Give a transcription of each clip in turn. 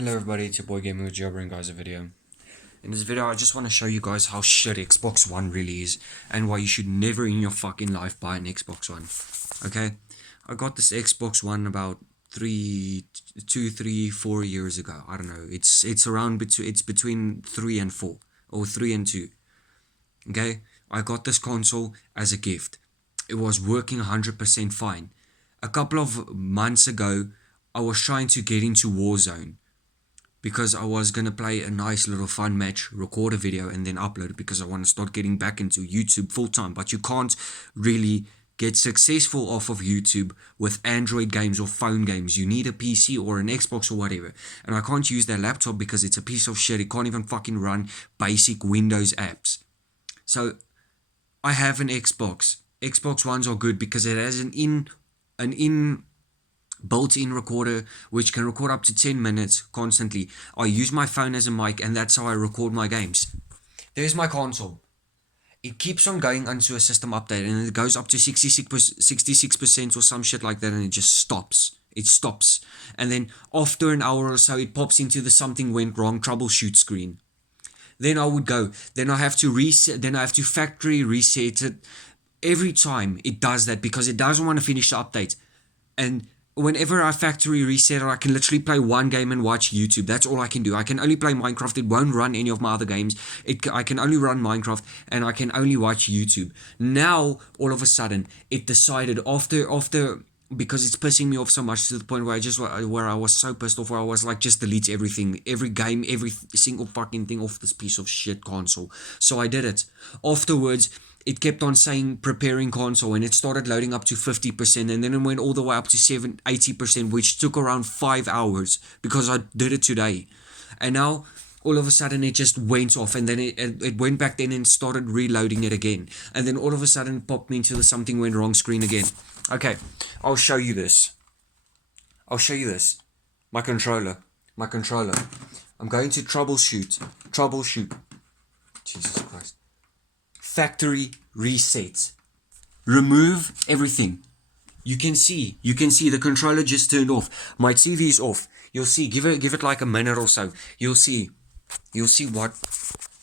Hello everybody, it's your boy Gaming with Joe, bringing guys a video. In this video I just want to show you guys how shit Xbox One really is and why you should never in your fucking life buy an Xbox One. Okay, I got this Xbox One about 4 years ago. I don't know, it's around it's between 3 and 4 or 3 and 2. Okay, I got this console as a gift. It was working 100% fine. A couple of months ago I was trying to get into Warzone because I was going to play a nice little fun match, record a video and then upload it because I want to start getting back into YouTube full time. But you can't really get successful off of YouTube with Android games or phone games. You need a PC or an Xbox or whatever. And I can't use that laptop because it's a piece of shit. It can't even fucking run basic Windows apps. So I have an Xbox. Xbox Ones are good because it has an built-in recorder which can record up to 10 minutes constantly. I use my phone as a mic and that's how I record my games. There's my console. It keeps on going onto a system update and it goes up to 66% or some shit like that and it just stops. It stops. And then after an hour or so it pops into the something went wrong troubleshoot screen. Then I would go. Then I have to reset. Then I have to factory reset it. Every time it does that because it doesn't want to finish the update. And whenever I factory reset it, I can literally play one game and watch YouTube. That's all I can do. I can only play Minecraft. It won't run any of my other games. I can only run Minecraft and I can only watch YouTube. Now, all of a sudden, it decided after because it's pissing me off so much to the point where I was so pissed off where I was like, just delete everything, every game, every single fucking thing off this piece of shit console. So I did it. Afterwards, it kept on saying preparing console and it started loading up to 50% and then it went all the way up to 80%, which took around 5 hours because I did it today. And now all of a sudden it just went off and then it went back then and started reloading it again. And then all of a sudden it popped me into the something went wrong screen again. Okay, I'll show you this. My controller. I'm going to troubleshoot. Jesus Christ. Factory reset. Remove everything. You can see the controller just turned off. My TV is off. You'll see, give it like a minute or so. You'll see what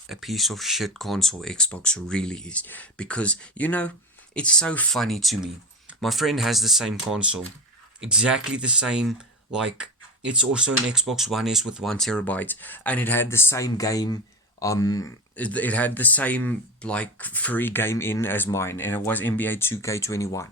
a piece of shit console Xbox really is. Because, it's so funny to me. My friend has the same console. Exactly the same, like, it's also an Xbox One S with 1 terabyte. And it had the same game, it had the same, like, free game in as mine. And it was NBA 2K21.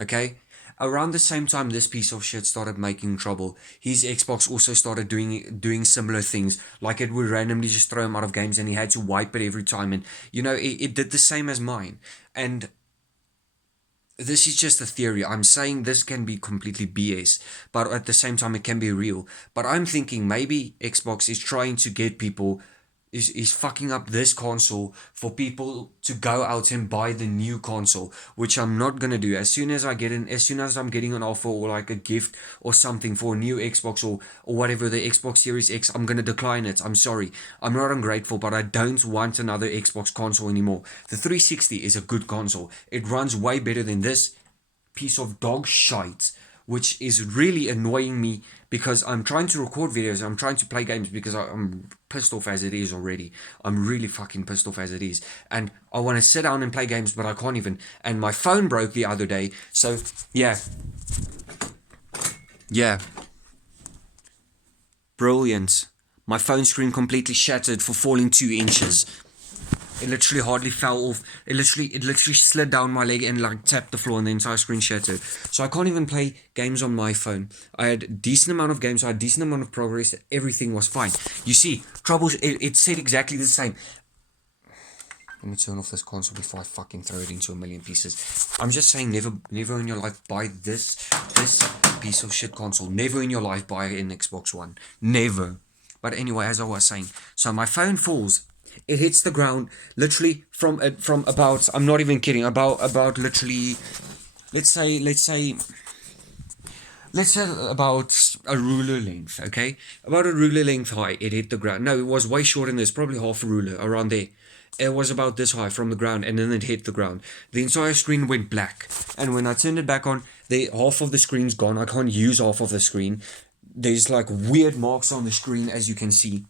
Okay? Around the same time this piece of shit started making trouble, his Xbox also started doing similar things. Like it would randomly just throw him out of games and he had to wipe it every time. And, it did the same as mine. And this is just a theory. I'm saying this can be completely BS, but at the same time it can be real. But I'm thinking maybe Xbox is trying to get people, is fucking up this console for people to go out and buy the new console, which I'm not gonna do. As soon as I'm getting an offer or like a gift or something for a new Xbox or whatever, the Xbox Series X, I'm gonna decline it. I'm sorry. I'm not ungrateful, but I don't want another Xbox console anymore. The 360 is a good console. It runs way better than this piece of dog shite, which is really annoying me because I'm trying to record videos, I'm trying to play games because I'm pissed off as it is already. I'm really fucking pissed off as it is. And I want to sit down and play games, but I can't even. And my phone broke the other day, so yeah. Brilliant. My phone screen completely shattered for falling 2 inches. It literally hardly fell off. It literally slid down my leg and like tapped the floor and the entire screen shattered. So I can't even play games on my phone. I had a decent amount of games. I had a decent amount of progress. Everything was fine. You see, it said exactly the same. Let me turn off this console before I fucking throw it into a million pieces. I'm just saying, never in your life buy this piece of shit console. Never in your life buy an Xbox One. Never. But anyway, as I was saying, so my phone falls. It hits the ground literally from about, I'm not even kidding, about literally, let's say about a ruler length, okay? About a ruler length high, it hit the ground. No, it was way shorter than this, probably half a ruler, around there. It was about this high from the ground, and then it hit the ground. The entire screen went black, and when I turned it back on, half of the screen's gone. I can't use half of the screen. there's like weird marks on the screen, as you can see.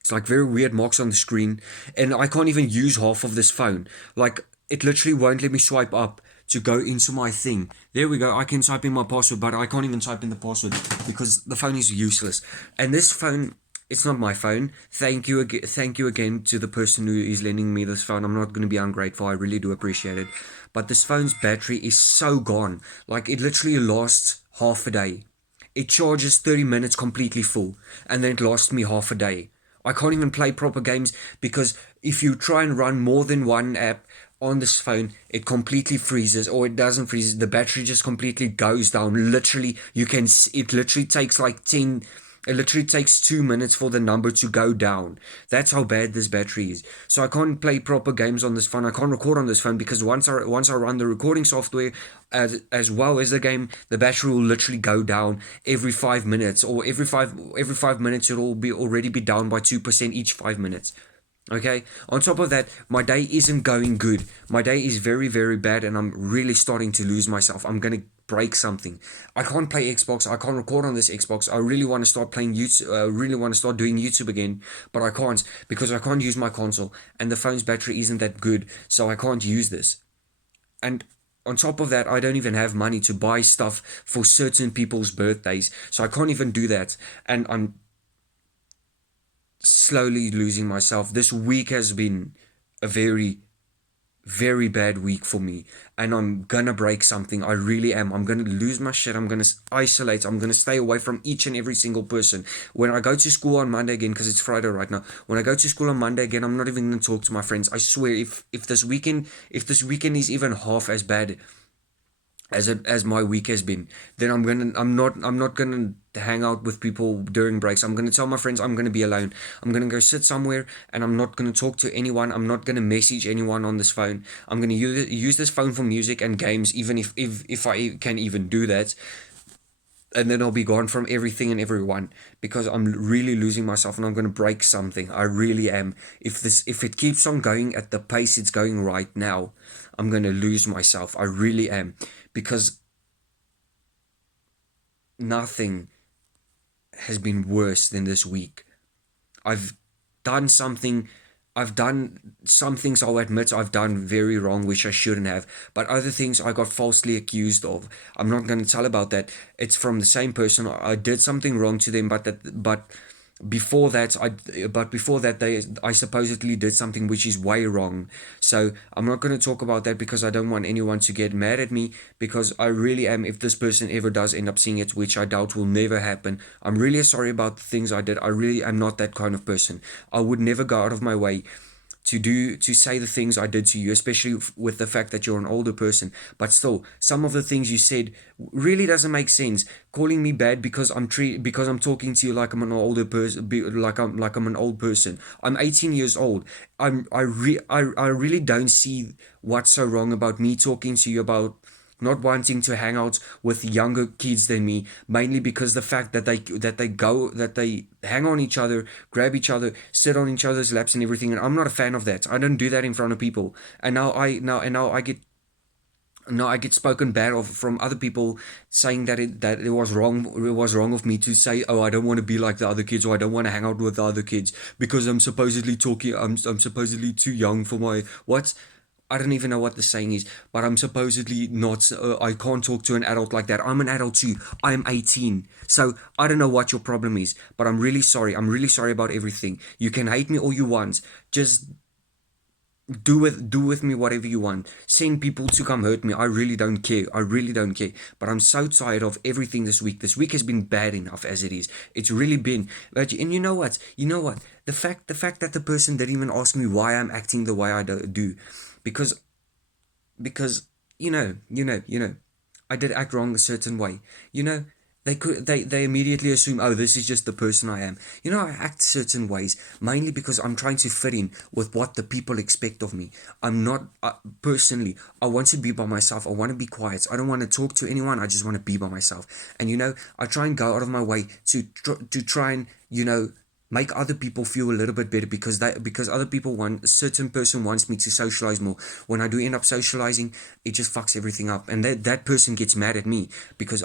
It's like very weird marks on the screen, and I can't even use half of this phone. Like, it literally won't let me swipe up to go into my thing. There we go. I can type in my password, but I can't even type in the password because the phone is useless. And this phone, it's not my phone. Thank you again to the person who is lending me this phone. I'm not going to be ungrateful. I really do appreciate it. But this phone's battery is so gone. Like, it literally lasts half a day. It charges 30 minutes completely full, and then it lasts me half a day. I can't even play proper games because if you try and run more than one app on this phone, it completely freezes, or it doesn't freeze. The battery just completely goes down. Literally, it literally takes like 10, it literally takes 2 minutes for the number to go down. That's how bad this battery is. So I can't play proper games on this phone. I can't record on this phone because once I run the recording software as well as the game, the battery will literally go down every 5 minutes, or every five minutes it'll be already be down by 2% each 5 minutes. Okay. On top of that, my day isn't going good. My day is very, very bad, and I'm really starting to lose myself. I'm gonna break something. I can't play Xbox. I can't record on this Xbox. I really want to start playing YouTube. I really want to start doing YouTube again, but I can't because I can't use my console, and the phone's battery isn't that good, so I can't use this. And on top of that, I don't even have money to buy stuff for certain people's birthdays, so I can't even do that. And I'm slowly losing myself. This week has been a very, very bad week for me, and I'm gonna break something. I really am. I'm gonna lose my shit. I'm gonna isolate. I'm gonna stay away from each and every single person. When I go to school on Monday again, because it's Friday right now, when I go to school on Monday again, I'm not even gonna talk to my friends. I swear, if this weekend is even half as bad as my week has been, then I'm not gonna hang out with people during breaks. I'm gonna tell my friends I'm gonna be alone. I'm gonna go sit somewhere, and I'm not gonna talk to anyone. I'm not gonna message anyone on this phone. I'm gonna use this phone for music and games, even if I can even do that. And then I'll be gone from everything and everyone because I'm really losing myself, and I'm gonna break something. I really am. If it keeps on going at the pace it's going right now, I'm gonna lose myself. I really am, because nothing has been worse than this week. I've done something. I've done some things, I'll admit I've done very wrong, which I shouldn't have. But other things I got falsely accused of. I'm not going to tell about that. It's from the same person. I did something wrong to them, but before that I supposedly did something which is way wrong. So I'm not going to talk about that because I don't want anyone to get mad at me, because I really am. If this person ever does end up seeing it, which I doubt will never happen, I'm really sorry about the things I did. I really am not that kind of person. I would never go out of my way to say the things I did to you, especially with the fact that you're an older person. But still, some of the things you said really doesn't make sense. Calling me bad because I'm talking to you like I'm an older person, like I'm an old person. I'm 18 years old. I really don't see what's so wrong about me talking to you about not wanting to hang out with younger kids than me, mainly because the fact that they hang on each other, grab each other, sit on each other's laps and everything, and I'm not a fan of that. I don't do that in front of people. And now I get spoken bad of from other people, saying that it was wrong. It was wrong of me to say, oh, I don't want to be like the other kids, or I don't want to hang out with the other kids because I'm supposedly too young for my what. I don't even know what the saying is, but I'm supposedly not. I can't talk to an adult like that. I'm an adult too. I am 18. So I don't know what your problem is, but I'm really sorry. I'm really sorry about everything. You can hate me all you want. Just do with me whatever you want. Send people to come hurt me. I really don't care. I really don't care. But I'm so tired of everything this week. This week has been bad enough as it is. It's really been. And you know what? You know what? The fact that the person didn't even ask me why I'm acting the way I do, because because I did act wrong a certain way. They immediately assume, oh, this is just the person I am. I act certain ways mainly because I'm trying to fit in with what the people expect of me. I'm not personally. I want to be by myself. I want to be quiet. I don't want to talk to anyone. I just want to be by myself. And I try and go out of my way to try and make other people feel a little bit better, because other people want a certain person wants me to socialize more. When I do end up socializing, it just fucks everything up, and that person gets mad at me because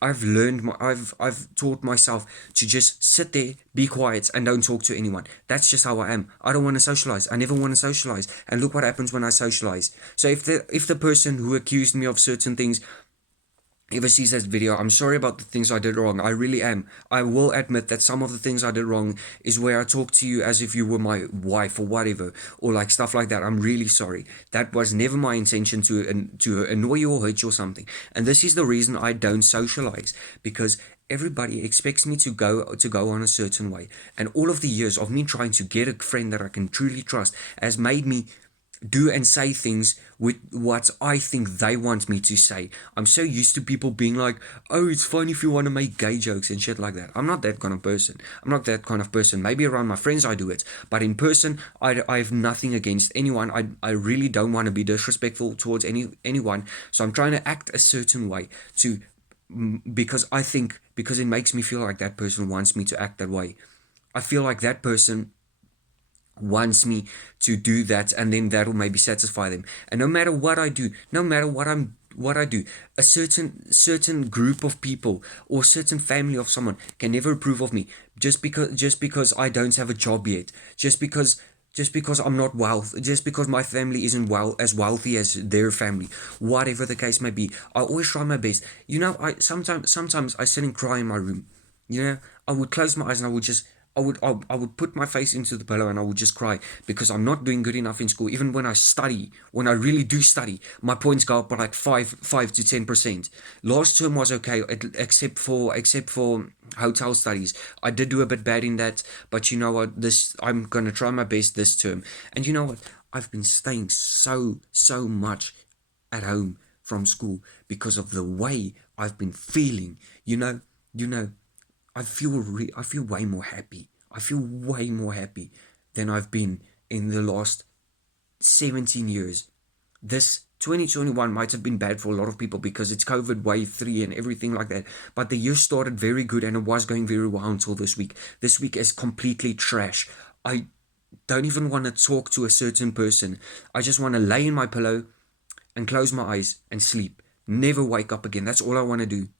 I've learned, I've taught myself to just sit there, be quiet, and don't talk to anyone. That's just how I am. I don't want to socialize. I never want to socialize. And look what happens when I socialize. So if the person who accused me of certain things ever sees this video, I'm sorry about the things I did wrong. I really am. I will admit that some of the things I did wrong is where I talk to you as if you were my wife or whatever, or like stuff like that. I'm really sorry. That was never my intention to annoy you or hurt you or something. And this is the reason I don't socialize, because everybody expects me to go on a certain way. And all of the years of me trying to get a friend that I can truly trust has made me do and say things with what I think they want me to say. I'm so used to people being like, oh, it's fine if you want to make gay jokes and shit like that. I'm not that kind of person. I'm not that kind of person. Maybe around my friends I do it, but in person, I have nothing against anyone. I really don't want to be disrespectful towards anyone. So I'm trying to act a certain way to because it makes me feel like that person wants me to act that way. I feel like that person wants me to do that, and then that'll maybe satisfy them. And no matter what I do, no matter what I do, a certain group of people or certain family of someone can never approve of me just because I don't have a job yet, just because I'm not wealthy, just because my family isn't as wealthy as their family, whatever the case may be. I always try my best. I sometimes I sit and cry in my room. I would close my eyes and I would put my face into the pillow and I would just cry because I'm not doing good enough in school. Even when I really do study, my points go up by like 5 to 10%. Last term was okay, except for hotel studies. I did do a bit bad in that, but you know what? I'm gonna try my best this term. And you know what? I've been staying so much at home from school because of the way I've been feeling. You know. I feel way more happy. I feel way more happy than I've been in the last 17 years. This 2021 might have been bad for a lot of people because it's COVID wave 3 and everything like that. But the year started very good and it was going very well until this week. This week is completely trash. I don't even want to talk to a certain person. I just want to lay in my pillow and close my eyes and sleep. Never wake up again. That's all I want to do.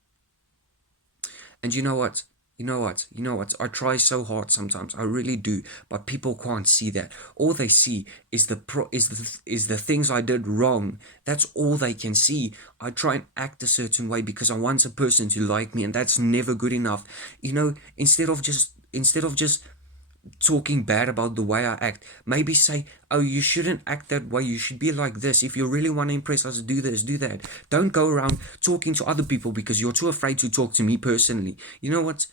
And you know what? I try so hard sometimes. I really do, but people can't see that. All they see is the things I did wrong. That's all they can see. I try and act a certain way because I want a person to like me, and that's never good enough. Instead of just talking bad about the way I act, maybe say, oh, you shouldn't act that way, you should be like this. If you really want to impress us, do this, do that. Don't go around talking to other people because you're too afraid to talk to me personally. You know what?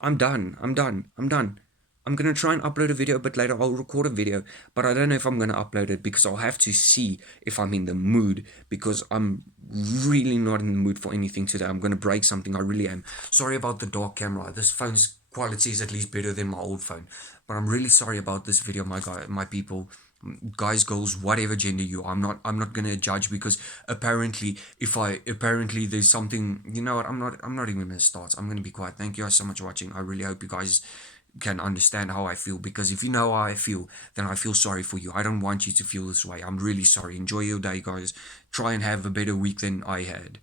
I'm done. I'm going to try and upload a video a bit later. I'll record a video, but I don't know if I'm going to upload it because I'll have to see if I'm in the mood, because I'm really not in the mood for anything today. I'm going to break something. I really am. Sorry about the dark camera. This phone's quality is at least better than my old phone, but I'm really sorry about this video, my people. Guys, girls, whatever gender you are, I'm not gonna judge, because apparently there's something, you know what, I'm not even gonna start. I'm gonna be quiet. Thank you guys so much for watching. I really hope you guys can understand how I feel, because if you know how I feel, then I feel sorry for you. I don't want you to feel this way. I'm really sorry. Enjoy your day, guys. Try and have a better week than I had.